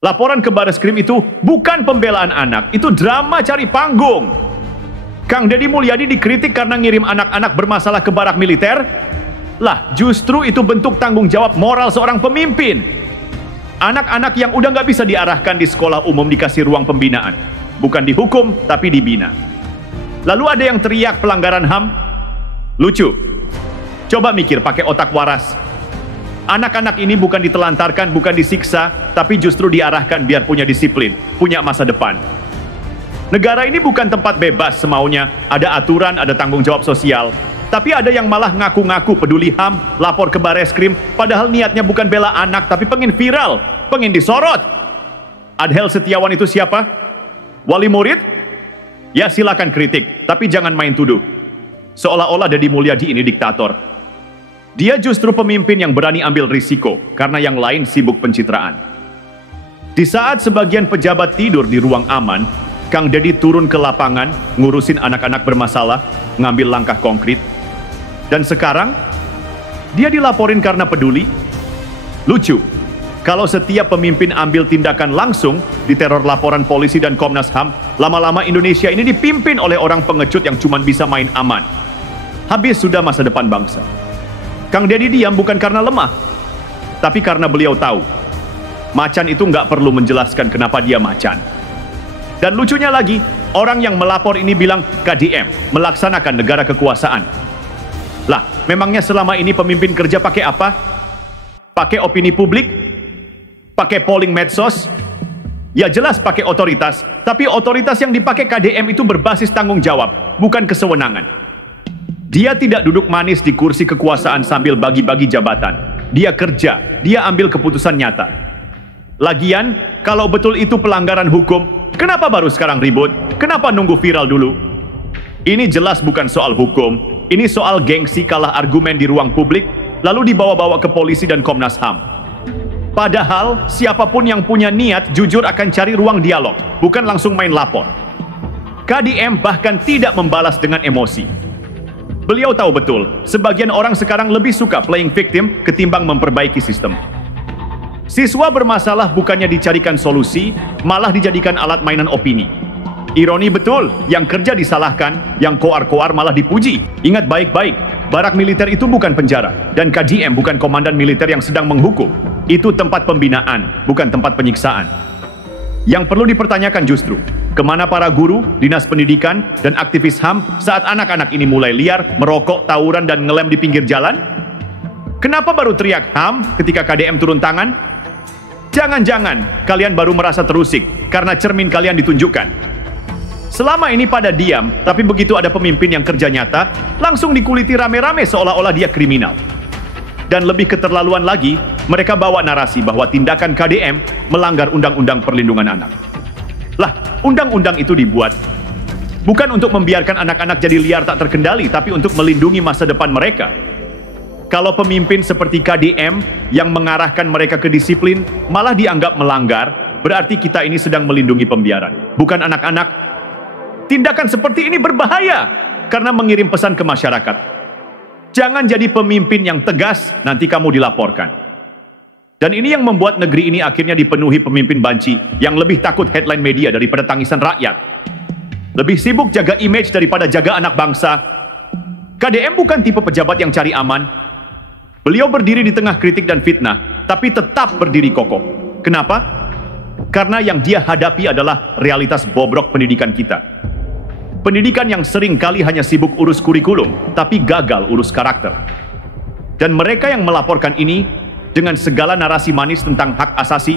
Laporan ke Bareskrim itu bukan pembelaan anak, itu drama cari panggung. Kang Deddy Mulyadi dikritik karena ngirim anak-anak bermasalah ke barak militer. Lah, justru itu bentuk tanggung jawab moral seorang pemimpin. Anak-anak yang udah nggak bisa diarahkan di sekolah umum dikasih ruang pembinaan. Bukan dihukum, tapi dibina. Lalu ada yang teriak pelanggaran HAM. Lucu. Coba mikir pakai otak waras. Anak-anak ini bukan ditelantarkan, bukan disiksa, tapi justru diarahkan biar punya disiplin, punya masa depan. Negara ini bukan tempat bebas semaunya, ada aturan, ada tanggung jawab sosial. Tapi ada yang malah ngaku-ngaku peduli HAM, lapor ke Bareskrim, padahal niatnya bukan bela anak, tapi pengen viral, pengen disorot. Adhel Setiawan itu siapa? Wali murid? Ya silakan kritik, tapi jangan main tuduh. Seolah-olah Deddy Mulyadi ini diktator. Dia justru pemimpin yang berani ambil risiko, karena yang lain sibuk pencitraan. Di saat sebagian pejabat tidur di ruang aman, Kang Deddy turun ke lapangan, ngurusin anak-anak bermasalah, ngambil langkah konkret. Dan sekarang, dia dilaporin karena peduli. Lucu, kalau setiap pemimpin ambil tindakan langsung, diteror laporan polisi dan Komnas HAM, lama-lama Indonesia ini dipimpin oleh orang pengecut yang cuma bisa main aman. Habis sudah masa depan bangsa. Kang Deddy diam bukan karena lemah, tapi karena beliau tahu, macan itu nggak perlu menjelaskan kenapa dia macan. Dan lucunya lagi, orang yang melapor ini bilang KDM, melaksanakan negara kekuasaan. Lah, memangnya selama ini pemimpin kerja pakai apa? Pakai opini publik? Pakai polling medsos? Ya jelas pakai otoritas, tapi otoritas yang dipakai KDM itu berbasis tanggung jawab, bukan kesewenangan. Dia tidak duduk manis di kursi kekuasaan sambil bagi-bagi jabatan. Dia kerja, dia ambil keputusan nyata. Lagian, kalau betul itu pelanggaran hukum, kenapa baru sekarang ribut? Kenapa nunggu viral dulu? Ini jelas bukan soal hukum, ini soal gengsi kalah argumen di ruang publik, lalu dibawa-bawa ke polisi dan Komnas HAM. Padahal, siapapun yang punya niat jujur akan cari ruang dialog, bukan langsung main lapor. KDM bahkan tidak membalas dengan emosi. Beliau tahu betul, sebagian orang sekarang lebih suka playing victim ketimbang memperbaiki sistem. Siswa bermasalah bukannya dicarikan solusi, malah dijadikan alat mainan opini. Ironi betul, yang kerja disalahkan, yang koar-koar malah dipuji. Ingat baik-baik, barak militer itu bukan penjara, dan KDM bukan komandan militer yang sedang menghukum. Itu tempat pembinaan, bukan tempat penyiksaan. Yang perlu dipertanyakan justru, kemana para guru, dinas pendidikan, dan aktivis HAM saat anak-anak ini mulai liar, merokok, tawuran, dan ngelem di pinggir jalan? Kenapa baru teriak HAM ketika KDM turun tangan? Jangan-jangan kalian baru merasa terusik karena cermin kalian ditunjukkan. Selama ini pada diam, tapi begitu ada pemimpin yang kerja nyata, langsung dikuliti rame-rame seolah-olah dia kriminal. Dan lebih keterlaluan lagi, mereka bawa narasi bahwa tindakan KDM melanggar Undang-Undang Perlindungan Anak. Lah, undang-undang itu dibuat bukan untuk membiarkan anak-anak jadi liar tak terkendali, tapi untuk melindungi masa depan mereka. Kalau pemimpin seperti KDM yang mengarahkan mereka ke disiplin malah dianggap melanggar, berarti kita ini sedang melindungi pembiaran, bukan anak-anak. Tindakan seperti ini berbahaya karena mengirim pesan ke masyarakat. Jangan jadi pemimpin yang tegas, nanti kamu dilaporkan. Dan ini yang membuat negeri ini akhirnya dipenuhi pemimpin banci yang lebih takut headline media daripada tangisan rakyat. Lebih sibuk jaga image daripada jaga anak bangsa. KDM bukan tipe pejabat yang cari aman. Beliau berdiri di tengah kritik dan fitnah, tapi tetap berdiri kokoh. Kenapa? Karena yang dia hadapi adalah realitas bobrok pendidikan kita. Pendidikan yang sering kali hanya sibuk urus kurikulum, tapi gagal urus karakter. Dan mereka yang melaporkan ini, dengan segala narasi manis tentang hak asasi,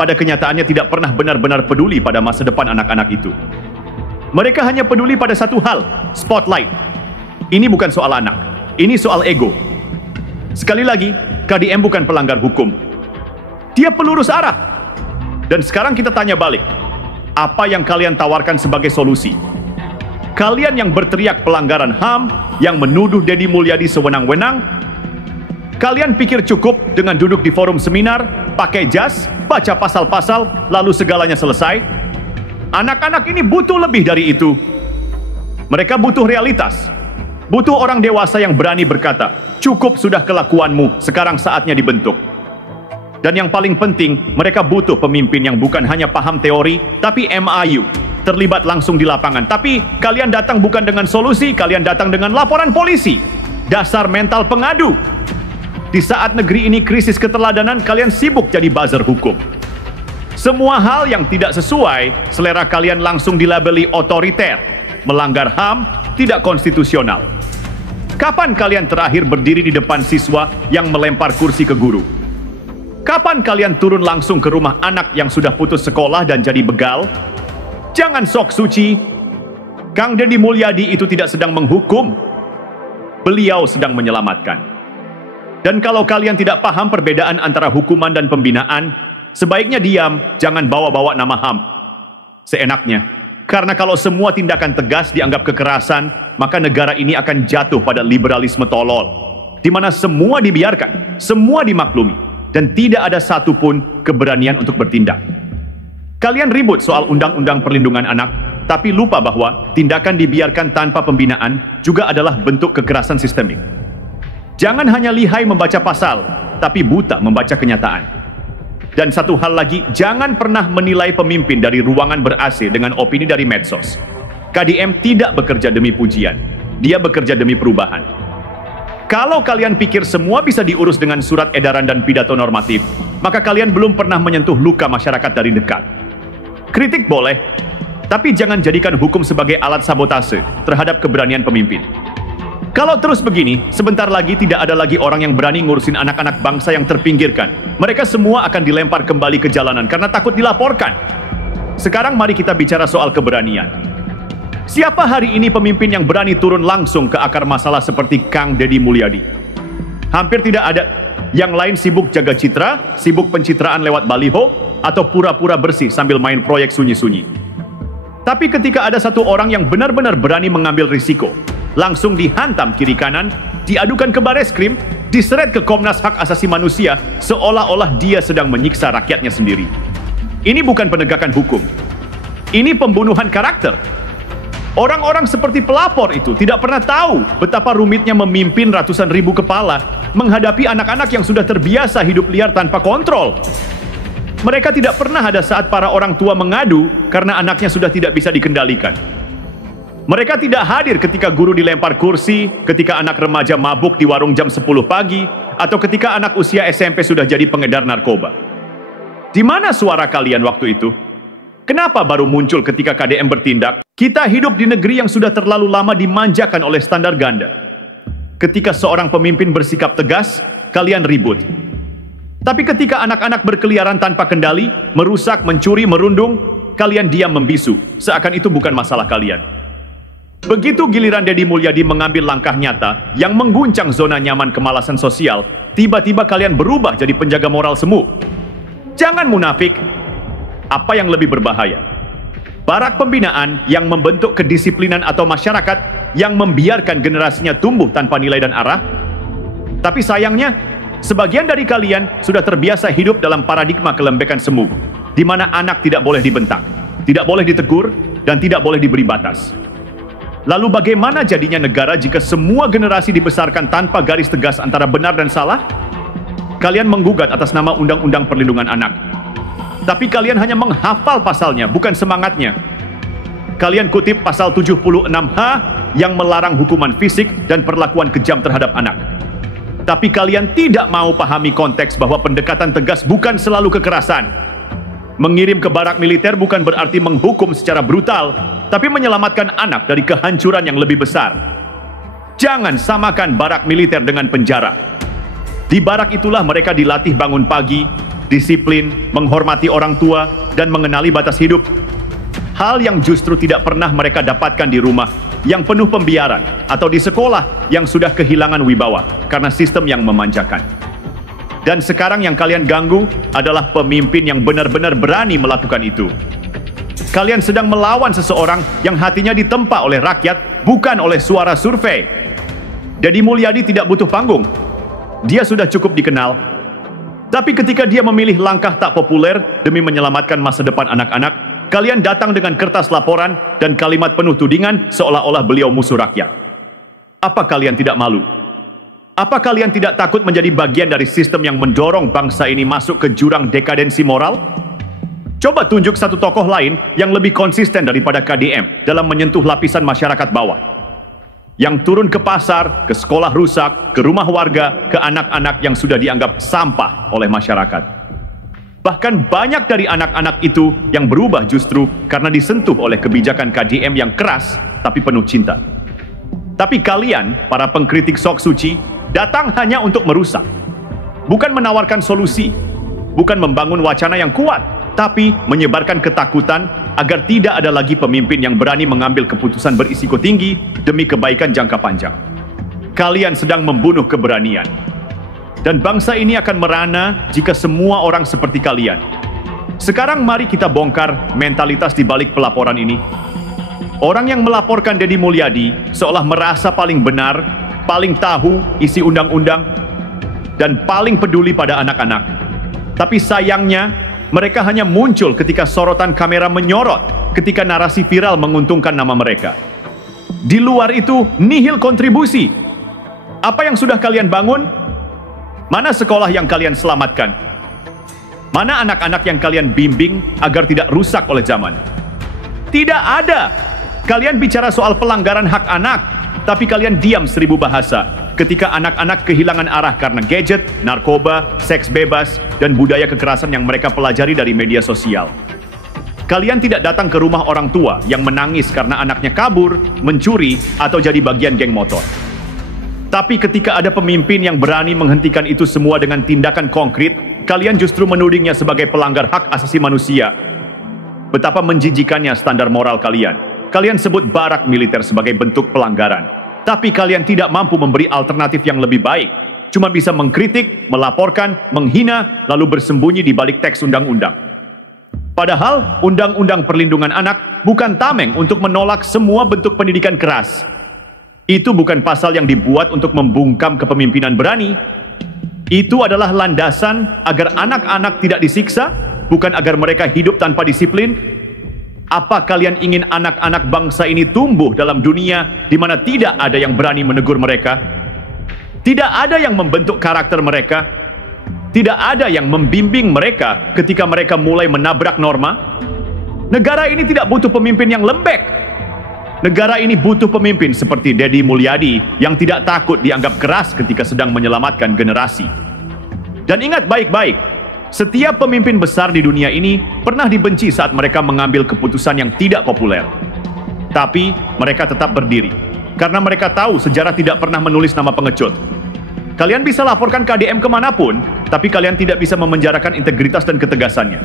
pada kenyataannya tidak pernah benar-benar peduli pada masa depan anak-anak itu. Mereka hanya peduli pada satu hal, spotlight. Ini bukan soal anak, ini soal ego. Sekali lagi, KDM bukan pelanggar hukum. Dia pelurus arah. Dan sekarang kita tanya balik, apa yang kalian tawarkan sebagai solusi? Kalian yang berteriak pelanggaran HAM, yang menuduh Deddy Mulyadi sewenang-wenang, kalian pikir cukup dengan duduk di forum seminar, pakai jas, baca pasal-pasal, lalu segalanya selesai? Anak-anak ini butuh lebih dari itu. Mereka butuh realitas. Butuh orang dewasa yang berani berkata, cukup sudah kelakuanmu, sekarang saatnya dibentuk. Dan yang paling penting, mereka butuh pemimpin yang bukan hanya paham teori, tapi MIU, terlibat langsung di lapangan. Tapi kalian datang bukan dengan solusi, kalian datang dengan laporan polisi. Dasar mental pengadu. Di saat negeri ini krisis keteladanan, kalian sibuk jadi buzzer hukum. Semua hal yang tidak sesuai, selera kalian langsung dilabeli otoriter, melanggar HAM, tidak konstitusional. Kapan kalian terakhir berdiri di depan siswa yang melempar kursi ke guru? Kapan kalian turun langsung ke rumah anak yang sudah putus sekolah dan jadi begal? Jangan sok suci. Kang Deddy Mulyadi itu tidak sedang menghukum. Beliau sedang menyelamatkan. Dan kalau kalian tidak paham perbedaan antara hukuman dan pembinaan, sebaiknya diam, jangan bawa-bawa nama HAM. Seenaknya. Karena kalau semua tindakan tegas dianggap kekerasan, maka negara ini akan jatuh pada liberalisme tolol, di mana semua dibiarkan, semua dimaklumi. Dan tidak ada satupun keberanian untuk bertindak. Kalian ribut soal undang-undang perlindungan anak, tapi lupa bahwa tindakan dibiarkan tanpa pembinaan juga adalah bentuk kekerasan sistemik. Jangan hanya lihai membaca pasal, tapi buta membaca kenyataan. Dan satu hal lagi, jangan pernah menilai pemimpin dari ruangan ber-AC dengan opini dari medsos. KDM tidak bekerja demi pujian, dia bekerja demi perubahan. Kalau kalian pikir semua bisa diurus dengan surat edaran dan pidato normatif, maka kalian belum pernah menyentuh luka masyarakat dari dekat. Kritik boleh, tapi jangan jadikan hukum sebagai alat sabotase terhadap keberanian pemimpin. Kalau terus begini, sebentar lagi tidak ada lagi orang yang berani ngurusin anak-anak bangsa yang terpinggirkan. Mereka semua akan dilempar kembali ke jalanan karena takut dilaporkan. Sekarang mari kita bicara soal keberanian. Siapa hari ini pemimpin yang berani turun langsung ke akar masalah seperti Kang Deddy Mulyadi? Hampir tidak ada. Yang lain sibuk jaga citra, sibuk pencitraan lewat baliho, atau pura-pura bersih sambil main proyek sunyi-sunyi. Tapi ketika ada satu orang yang benar-benar berani mengambil risiko, langsung dihantam kiri kanan, diadukan ke Bareskrim, diseret ke Komnas Hak Asasi Manusia, seolah-olah dia sedang menyiksa rakyatnya sendiri. Ini bukan penegakan hukum. Ini pembunuhan karakter. Orang-orang seperti pelapor itu tidak pernah tahu betapa rumitnya memimpin ratusan ribu kepala menghadapi anak-anak yang sudah terbiasa hidup liar tanpa kontrol. Mereka tidak pernah ada saat para orang tua mengadu karena anaknya sudah tidak bisa dikendalikan. Mereka tidak hadir ketika guru dilempar kursi, ketika anak remaja mabuk di warung jam 10 pagi, atau ketika anak usia SMP sudah jadi pengedar narkoba. Di mana suara kalian waktu itu? Kenapa baru muncul ketika KDM bertindak? Kita hidup di negeri yang sudah terlalu lama dimanjakan oleh standar ganda. Ketika seorang pemimpin bersikap tegas, kalian ribut. Tapi ketika anak-anak berkeliaran tanpa kendali, merusak, mencuri, merundung, kalian diam membisu, seakan itu bukan masalah kalian. Begitu giliran Deddy Mulyadi mengambil langkah nyata yang mengguncang zona nyaman kemalasan sosial, tiba-tiba kalian berubah jadi penjaga moral semu. Jangan munafik. Apa yang lebih berbahaya? Barak pembinaan yang membentuk kedisiplinan atau masyarakat yang membiarkan generasinya tumbuh tanpa nilai dan arah? Tapi sayangnya, sebagian dari kalian sudah terbiasa hidup dalam paradigma kelembekan semu, di mana anak tidak boleh dibentak, tidak boleh ditegur, dan tidak boleh diberi batas. Lalu bagaimana jadinya negara jika semua generasi dibesarkan tanpa garis tegas antara benar dan salah? Kalian menggugat atas nama Undang-Undang Perlindungan Anak. Tapi kalian hanya menghafal pasalnya, bukan semangatnya. Kalian kutip pasal 76H yang melarang hukuman fisik dan perlakuan kejam terhadap anak. Tapi kalian tidak mau pahami konteks bahwa pendekatan tegas bukan selalu kekerasan. Mengirim ke barak militer bukan berarti menghukum secara brutal, tapi menyelamatkan anak dari kehancuran yang lebih besar. Jangan samakan barak militer dengan penjara. Di barak itulah mereka dilatih bangun pagi, disiplin, menghormati orang tua, dan mengenali batas hidup. Hal yang justru tidak pernah mereka dapatkan di rumah, yang penuh pembiaran, atau di sekolah yang sudah kehilangan wibawa karena sistem yang memanjakan. Dan sekarang yang kalian ganggu adalah pemimpin yang benar-benar berani melakukan itu. Kalian sedang melawan seseorang yang hatinya ditempa oleh rakyat, bukan oleh suara survei. Deddy Mulyadi tidak butuh panggung. Dia sudah cukup dikenal. Tapi ketika dia memilih langkah tak populer demi menyelamatkan masa depan anak-anak, kalian datang dengan kertas laporan dan kalimat penuh tudingan seolah-olah beliau musuh rakyat. Apa kalian tidak malu? Apa kalian tidak takut menjadi bagian dari sistem yang mendorong bangsa ini masuk ke jurang dekadensi moral? Coba tunjuk satu tokoh lain yang lebih konsisten daripada KDM dalam menyentuh lapisan masyarakat bawah. Yang turun ke pasar, ke sekolah rusak, ke rumah warga, ke anak-anak yang sudah dianggap sampah oleh masyarakat. Bahkan banyak dari anak-anak itu yang berubah justru karena disentuh oleh kebijakan KDM yang keras tapi penuh cinta. Tapi kalian, para pengkritik sok suci, datang hanya untuk merusak. Bukan menawarkan solusi, bukan membangun wacana yang kuat, tapi menyebarkan ketakutan agar tidak ada lagi pemimpin yang berani mengambil keputusan berisiko tinggi demi kebaikan jangka panjang. Kalian sedang membunuh keberanian. Dan bangsa ini akan merana jika semua orang seperti kalian. Sekarang mari kita bongkar mentalitas di balik pelaporan ini. Orang yang melaporkan Deddy Mulyadi seolah merasa paling benar, paling tahu isi undang-undang, dan paling peduli pada anak-anak. Tapi sayangnya, mereka hanya muncul ketika sorotan kamera menyorot, ketika narasi viral menguntungkan nama mereka. Di luar itu, nihil kontribusi. Apa yang sudah kalian bangun? Mana sekolah yang kalian selamatkan? Mana anak-anak yang kalian bimbing agar tidak rusak oleh zaman? Tidak ada. Kalian bicara soal pelanggaran hak anak, tapi kalian diam 1000 bahasa ketika anak-anak kehilangan arah karena gadget, narkoba, seks bebas, dan budaya kekerasan yang mereka pelajari dari media sosial. Kalian tidak datang ke rumah orang tua yang menangis karena anaknya kabur, mencuri, atau jadi bagian geng motor. Tapi ketika ada pemimpin yang berani menghentikan itu semua dengan tindakan konkret, kalian justru menudingnya sebagai pelanggar hak asasi manusia. Betapa menjijikannya standar moral kalian. Kalian sebut barak militer sebagai bentuk pelanggaran. Tapi kalian tidak mampu memberi alternatif yang lebih baik. Cuma bisa mengkritik, melaporkan, menghina, lalu bersembunyi di balik teks undang-undang. Padahal, Undang-Undang Perlindungan Anak bukan tameng untuk menolak semua bentuk pendidikan keras. Itu bukan pasal yang dibuat untuk membungkam kepemimpinan berani. Itu adalah landasan agar anak-anak tidak disiksa, bukan agar mereka hidup tanpa disiplin. Apa kalian ingin anak-anak bangsa ini tumbuh dalam dunia di mana tidak ada yang berani menegur mereka? Tidak ada yang membentuk karakter mereka? Tidak ada yang membimbing mereka ketika mereka mulai menabrak norma? Negara ini tidak butuh pemimpin yang lembek. Negara ini butuh pemimpin seperti Deddy Mulyadi yang tidak takut dianggap keras ketika sedang menyelamatkan generasi. Dan ingat baik-baik, setiap pemimpin besar di dunia ini pernah dibenci saat mereka mengambil keputusan yang tidak populer. Tapi mereka tetap berdiri, karena mereka tahu sejarah tidak pernah menulis nama pengecut. Kalian bisa laporkan KDM kemanapun, tapi kalian tidak bisa memenjarakan integritas dan ketegasannya.